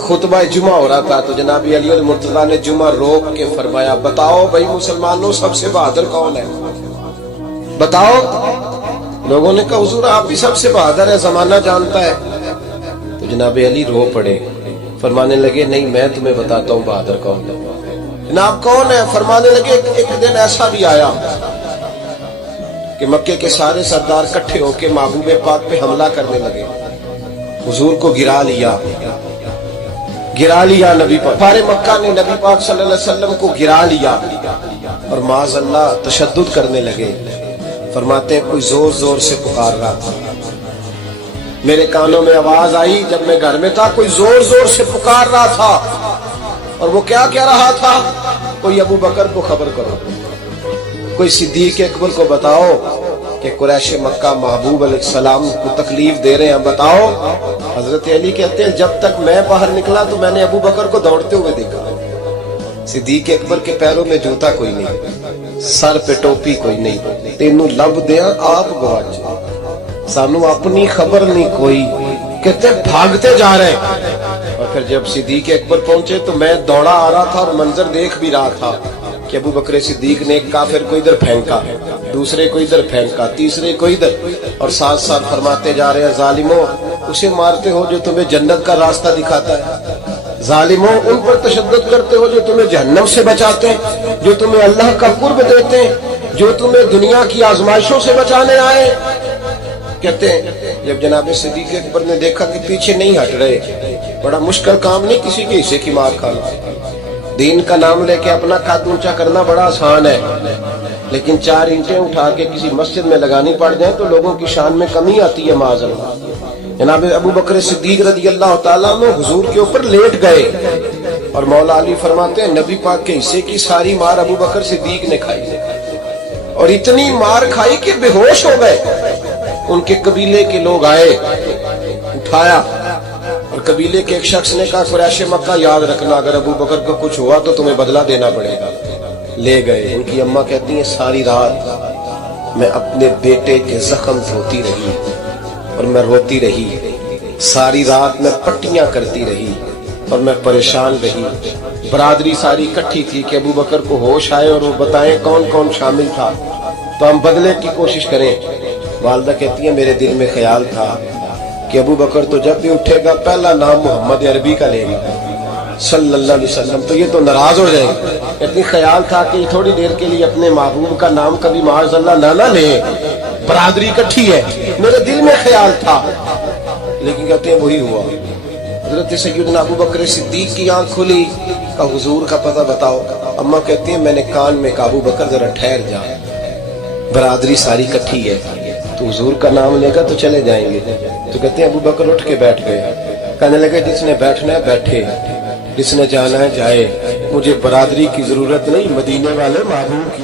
خطبہ جمعہ ہو رہا تھا تو جناب علی المرتضیٰ نے جمعہ روک کے فرمایا بتاؤ بھائی مسلمانوں سب سے بہادر کون ہے؟ بتاؤ۔ لوگوں نے کہا حضور آپ بھی سب سے بہادر ہے، زمانہ جانتا ہے۔ تو جناب علی رو پڑے، فرمانے لگے نہیں میں تمہیں بتاتا ہوں بہادر کون ہے۔ جناب کون ہے؟ فرمانے لگے ایک دن ایسا بھی آیا کہ مکے کے سارے سردار کٹھے ہو کے محبوب پاک پہ حملہ کرنے لگے، حضور کو گرا لیا نبی پاک، سارے مکہ نے نبی پاک صلی اللہ علیہ وسلم کو گرا لیا اور معاذ اللہ تشدد کرنے لگے۔ فرماتے ہیں کوئی زور زور سے پکار رہا تھا، میرے کانوں میں آواز آئی جب میں گھر میں تھا، کوئی زور زور سے پکار رہا تھا، اور وہ کیا کہہ رہا تھا؟ کوئی ابو بکر کو خبر کرو، کوئی صدیق اکبر کو بتاؤ کہ قریش مکہ محبوب علیہ السلام کو تکلیف دے رہے ہیں، بتاؤ۔ حضرت علی کہتے ہیں جب تک میں باہر نکلا تو میں نے ابو بکر کو دوڑتے ہوئے دیکھا، صدیق اکبر کے پیروں میں جوتا کوئی نہیں، سر پہ ٹوپی کوئی نہیں، تینوں لب دیاں آپ گواچ، سانو اپنی خبر نہیں کوئی، کہتے بھاگتے جا رہے ہیں۔ اور پھر جب صدیق اکبر پہنچے تو میں دوڑا آ رہا تھا اور منظر دیکھ بھی رہا تھا کہ ابو بکر صدیق نے ایک کافر کو ادھر پھینکا، دوسرے کو ادھر پھینکا، تیسرے کو ادھر، اور ساتھ ساتھ فرماتے جا رہے ہیں ظالموں اسے مارتے ہو جو تمہیں جنت کا راستہ دکھاتا ہے، ظالموں ان پر تشدد کرتے ہو جو تمہیں جہنم سے بچاتے ہیں، جو تمہیں اللہ کا قرب دیتے ہیں، جو تمہیں دنیا کی آزمائشوں سے بچانے آئے۔ کہتے ہیں جب جناب صدیق اکبر نے دیکھا کہ پیچھے نہیں ہٹ رہے، بڑا مشکل کام نہیں کسی کے حصے کی مار کھانا، دین کا نام لے کے اپنا قد اونچا کرنا بڑا آسان ہے، لیکن 4 اینٹیں اٹھا کے کسی مسجد میں لگانی پڑ جائیں تو لوگوں کی شان میں کمی آتی ہے معاذ اللہ۔ جناب ابو بکر صدیق رضی اللہ تعالیٰ عنہ حضور کے اوپر لیٹ گئے، اور مولا علی فرماتے ہیں نبی پاک کے حصے کی ساری مار ابو بکر صدیق نے کھائی، اور اتنی مار کھائی کہ بے ہوش ہو گئے۔ ان کے قبیلے کے لوگ آئے، اٹھایا، اور قبیلے کے ایک شخص نے کہا قریش مکہ یاد رکھنا اگر ابو بکر کو کچھ ہوا تو تمہیں بدلہ دینا پڑے گا۔ لے گئے۔ ان کی اماں کہتی ہیں ساری رات میں اپنے بیٹے کے زخم دھوتی رہی اور میں روتی رہی، ساری رات میں پٹیاں کرتی رہی اور میں پریشان رہی۔ برادری ساری اکٹھی تھی کہ ابو بکر کو ہوش آئے اور وہ بتائیں کون کون شامل تھا تو ہم بدلے کی کوشش کریں۔ والدہ کہتی ہیں میرے دل میں خیال تھا کہ ابو بکر تو جب بھی اٹھے گا پہلا نام محمد عربی کا لے گا صلی اللہ علیہ وسلم، تو یہ تو ناراض ہو جائے گا۔ اتنی خیال تھا کہ تھوڑی دیر کے لیے اپنے محبوب کا نام کبھی معاذ اللہ نہ لے، برادری اکٹھی ہے، میرے دل میں خیال تھا، لیکن کہتے ہیں وہی ہوا۔ حضرت سیدنا ابو بکر صدیق کی آنکھ کھلی، کہا حضور کا پتہ بتاؤ۔ اماں کہتی ہیں میں نے کان میں کہا ابو بکر ذرا ٹھہر جا، برادری ساری اکٹھی ہے، تو حضور کا نام لے گا تو چلے جائیں گے۔ تو کہتے ہیں ابو بکر اٹھ کے بیٹھ گئے، کہنے لگے جس نے بیٹھنا ہے بیٹھے، جس نے جانا ہے جائے، مجھے برادری کی ضرورت نہیں، مدینے والے محبوب کی